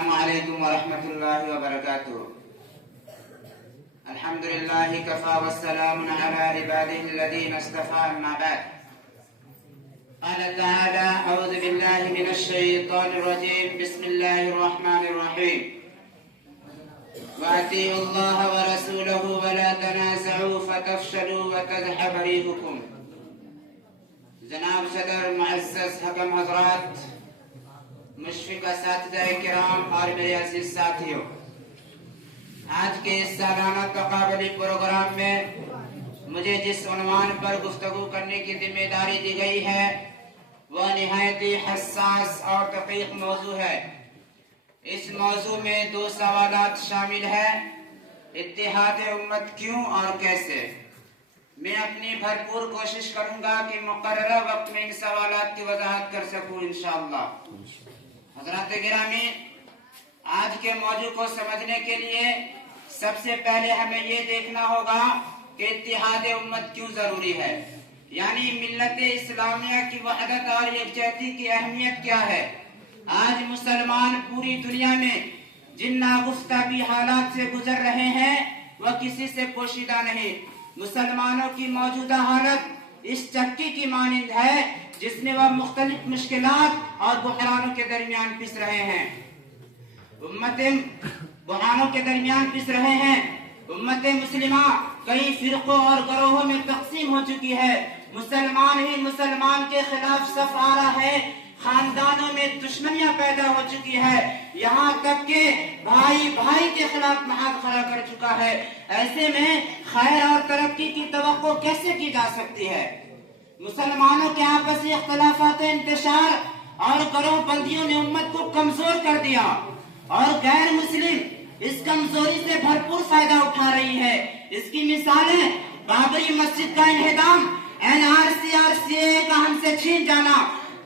السلام علیکم ورحمۃ اللہ وبرکاتہ. الحمد للہ کفا والسلام علی عباده الذین اصطفى اما بعد. قال تعالى اعوذ باللہ من الشیطان الرجیم بسم اللہ الرحمن الرحیم. وأطيعوا الله ورسوله ولا تنازعوا فتفشلوا وتذهب ريحكم. جناب صدر، معزز حکم حضرات، مشفق اساتذہ کرام اور میرے عزیز ساتھیوں، آج کے اس سالانہ تقابلی پروگرام میں مجھے جس عنوان پر گفتگو کرنے کی ذمہ داری دی گئی ہے وہ نہایت حساس اور دقیق موضوع ہے. اس موضوع میں 2 سوالات شامل ہیں: اتحاد امت کیوں اور کیسے. میں اپنی بھرپور کوشش کروں گا کہ مقررہ وقت میں ان سوالات کی وضاحت کر سکوں انشاءاللہ. حضرات گرامی، آج کے موضوع کو سمجھنے کے لیے سب سے پہلے ہمیں یہ دیکھنا ہوگا کہ اتحاد امت کیوں ضروری ہے، یعنی ملت اسلامیہ کی وحدت اور یکجہتی کی اہمیت کیا ہے. آج مسلمان پوری دنیا میں جن ناگفتہ بھی حالات سے گزر رہے ہیں وہ کسی سے پوشیدہ نہیں. مسلمانوں کی موجودہ حالت اس چکی کی مانند ہے جس میں وہ مختلف مشکلات اور بحرانوں کے درمیان پس رہے ہیں. امت مسلمہ کئی فرقوں اور گروہوں میں تقسیم ہو چکی ہے. مسلمان ہی مسلمان کے خلاف صف آ رہا ہے. خاندانوں میں دشمنیاں پیدا ہو چکی ہے. یہاں تک کہ بھائی بھائی کے خلاف محاذ کھڑا کر چکا ہے. ایسے میں خیر اور ترقی کی توقع کیسے کی جا سکتی ہے؟ مسلمانوں کے آپسی اختلافات انتشار اور گروہ بندیوں نے امت کو کمزور کر دیا اور غیر مسلم اس کمزوری سے بھرپور فائدہ اٹھا رہی ہے. اس کی مثالیں بابری مسجد کا انہدام، NRC اور CAA کا ہم سے چھین جانا،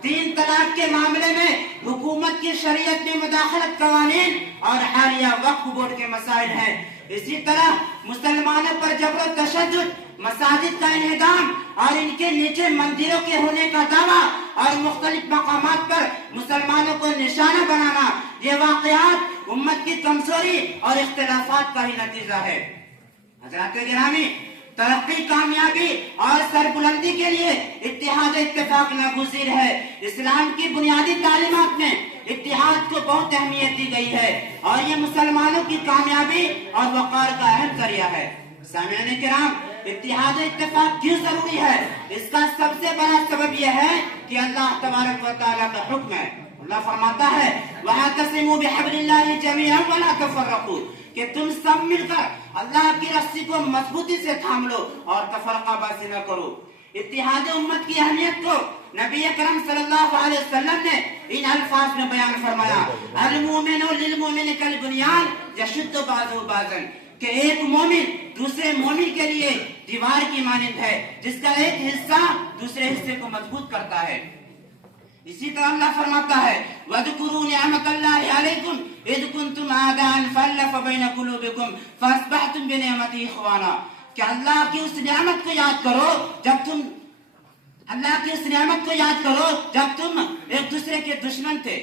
3 طلاق کے معاملے میں حکومت کی شریعت میں مداخلت قوانین اور حالیہ وقف بورڈ کے مسائل ہیں. اسی طرح مسلمانوں پر جبر و تشدد، مساجد کا انہدام اور ان کے نیچے مندروں کے ہونے کا دعویٰ اور مختلف مقامات پر مسلمانوں کو نشانہ بنانا، یہ واقعات امت کی کمزوری اور اختلافات کا ہی نتیجہ ہے. حضرات گرامی، ترقی، کامیابی اور سربلندی کے لیے اتحاد اتفاق ناگزیر ہے. اسلام کی بنیادی تعلیمات میں اتحاد کو بہت اہمیت دی گئی ہے اور یہ مسلمانوں کی کامیابی اور وقار کا اہم ذریعہ ہے. سامعین کرام، اتحاد اتفاق کیوں ضروری ہے؟ اس کا سب سے بڑا سبب یہ ہے کہ اللہ تبارک و تعالیٰ کا حکم ہے. اللہ فرماتا ہے وَاعْتَصِمُوا بِحَبْلِ اللَّهِ جَمِيعًا وَلَا تَفَرَّقُوا، کہ تم سب مل کر اللہ کی رسی کو مضبوطی سے تھام لو اور تفرقہ بازی نہ کرو. اتحاد امت کی اہمیت کو نبی اکرم صلی اللہ علیہ وسلم نے ان الفاظ میں بیان فرمایا: المؤمن للمؤمن کالبنیان یشد بعضہ بعضا، کہ ایک مومن دوسرے مومن کے لیے دیوار کی مانند ہے جس کا ایک حصہ دوسرے حصے کو مضبوط کرتا ہے. اسی طرح اللہ فرماتا ہے وَاذْكُرُوا نِعْمَةَ اللَّهِ عَلَيْكُمْ إِذْ كُنْتُمْ أَعْدَاءً فَأَلَّفَ بَيْنَ قُلُوبِكُمْ فَأَصْبَحْتُمْ بِنِعْمَتِهِ إِخْوَانًا، کہ اللہ کی اس نعمت کو یاد کرو جب تم ایک دوسرے کے دشمن تھے.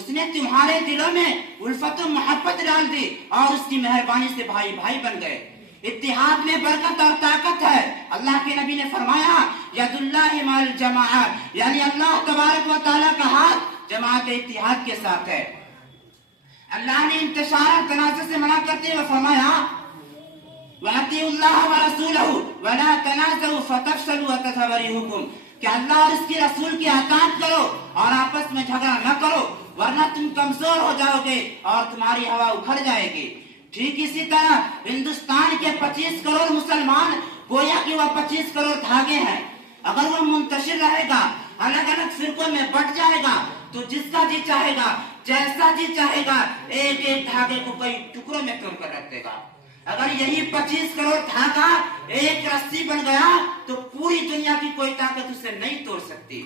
اس نے تمہارے دلوں میں الفت و محبت ڈال دی اور اس کی مہربانی سے بھائی بھائی بن گئے. اتحاد میں برکت اور طاقت ہے. اللہ کے نبی نے فرمایا ید اللہ مع الجماعہ، یعنی اللہ تبارک و تعالیٰ کا ہاتھ جماعت اتحاد کے ساتھ ہے. اللہ نے انتشار تنازع سے منع کرتے ہوئے فرمایا وَأَطِيعُوا اللَّهَ وَرَسُولَهُ وَلَا تَنَازَعُوا فَتَفْشَلُوا وَتَذْهَبَ رِيحُكُمْ، کہ اللہ اور اس کے رسول کی اطاعت کرو اور آپس میں جھگڑا نہ کرو ورنہ تم کمزور ہو جاؤ گے اور تمہاری ہوا اکھڑ جائے گی. ٹھیک اسی طرح ہندوستان کے 25 کروڑ مسلمان گویا کہ وہ 25 کروڑ دھاگے ہیں. اگر وہ منتشر رہے گا، الگ الگ فرقوں میں بٹ جائے گا تو جس کا جی چاہے گا، جیسا جی چاہے گا، ایک ایک دھاگے کو کئی ٹکڑوں میں توڑ کر رکھ دے گا. اگر یہی 25 کروڑ دھاگا ایک رسی بن گیا تو پوری دنیا کی کوئی طاقت اسے نہیں توڑ سکتی.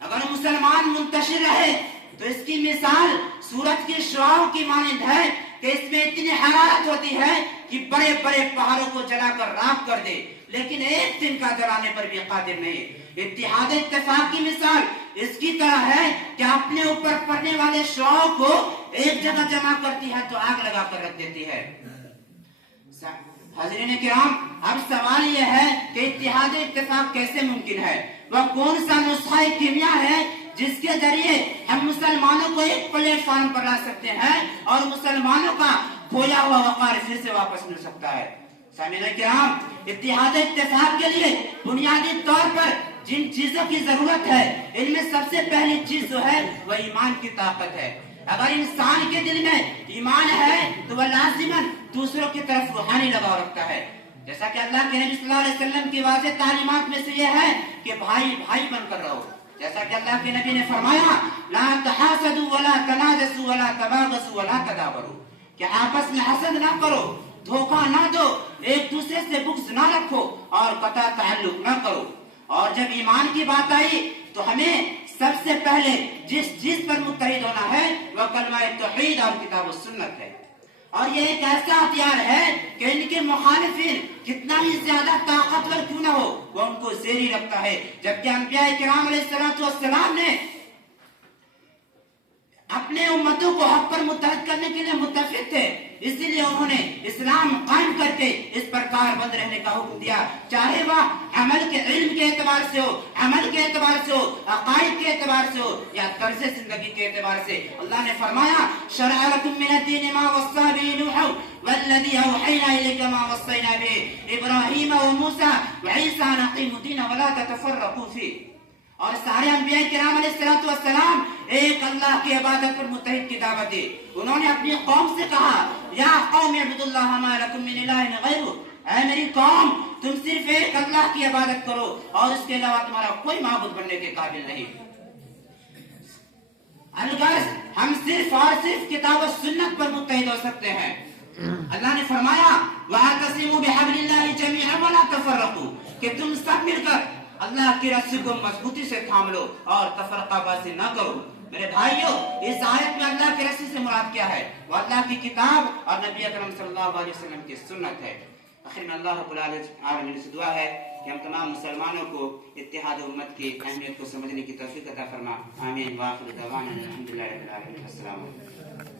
اگر مسلمان منتشر رہے تو اس کی مثال سورج کی شعاعوں کی مانند ہے کہ اس میں اتنی حرارت ہوتی ہے کہ بڑے بڑے پہاڑوں کو جلا کر راکھ کر دے، لیکن ایک دن کا جلانے پر بھی قادر نہیں. اتحاد اتفاق کی مثال اس کی طرح ہے کہ اپنے اوپر پڑنے والے شعاعوں کو ایک جگہ جمع کرتی ہے تو آگ لگا کر رکھ دیتی ہے۔ حاضرین کرام، اب سوال یہ ہے کہ اتحاد اتفاق کیسے ممکن ہے؟ وہ کون سا نسخہ کیمیا ہے جس کے ذریعے ہم مسلمانوں کو ایک پلیٹ فارم پر لا سکتے ہیں اور مسلمانوں کا کھویا ہوا وقار پھر سے واپس مل سکتا ہے؟ سامعین کرام، اتحاد اتفاق کے لیے بنیادی طور پر جن چیزوں کی ضرورت ہے، ان میں سب سے پہلی چیز جو ہے وہ ایمان کی طاقت ہے۔ اگر انسان کے دل میں ایمان ہے تو وہ لازماً دوسروں کی طرف روحانی لگاؤ رکھتا ہے، جیسا کہ اللہ کے نبی صلی اللہ علیہ وسلم کی واضح تعلیمات میں سے یہ ہے کہ بھائی بھائی بن کر رہو، جیسا کہ اللہ کے نبی نے فرمایا لا تحاسدوا ولا تناجسوا ولا تباغضوا ولا تدابروا، کہ آپس میں حسد نہ کرو، دھوکہ نہ دو، ایک دوسرے سے بغض نہ رکھو اور قطع تعلق نہ کرو۔ اور جب ایمان کی بات آئی تو ہمیں سب سے پہلے جس چیز پر متحد ہونا ہے وہ کلمہ توحید اور کتاب و سنت ہے، اور یہ ایک ایسا ہتھیار ہے کہ ان کے مخالفین کتنا ہی زیادہ طاقتور کیوں نہ ہو وہ ان کو زیری رکھتا ہے، جبکہ انبیاء کرام علیہ السلام نے اپنے امتوں کو حق پر متحد کرنے کے لیے متفق تھے، اسی لیے انہوں نے اسلام قائم کر کے اس پر کاربند رہنے کا حکم دیا، چاہے وہ عمل کے علم کے اعتبار سے ہو، عمل کے اعتبار سے ہو، عقائد کے اعتبار سے ہو یا طرز زندگی کے اعتبار سے۔ اللہ نے فرمایا شرع لکم من الدین ما وصى به نوح والذی اوحینا الیک ما وصینا به ابراہیم وموسیٰ وعیسیٰ ان اقیموا الدین ولا تتفرقوا فیہ۔ اور سارے انبیاء کرام علیہ السلام ایک اللہ کی عبادت پر متحد کی دعوت دی۔ انہوں نے اپنی قوم سے کہا یا قوم اعبدوا اللہ ما لکم من الہ غیرہ، اے میری قوم تم صرف ایک اللہ کی عبادت کرو اور اس کے علاوہ تمہارا کوئی معبود بننے کے قابل نہیں۔ الغرض ہم صرف اور صرف کتاب و سنت پر متحد ہو سکتے ہیں۔ اللہ نے فرمایا وَاعْتَصِمُوا بِحَبْلِ اللَّهِ جَمِيعًا وَلَا تَفَرَّقُوا، کہ تم سب مل کر اللہ کی رسی کو مضبوطی سے تھام لو اور تفرقہ بازی نہ کرو۔ میرے بھائیو، اس آیت میں اللہ کی رسی سے مراد کیا ہے؟ وہ اللہ کی کتاب اور نبی اکرم صلی اللہ علیہ وسلم کی سنت ہے۔ آخر میں اللہ رب العالمین سے دعا ہے کہ ہم تمام مسلمانوں کو اتحاد امت کی اہمیت کو سمجھنے کی توفیق عطا فرما۔ آمین۔ وآخر دعوانا الحمدللہ رب العالمین۔ السلام علیکم۔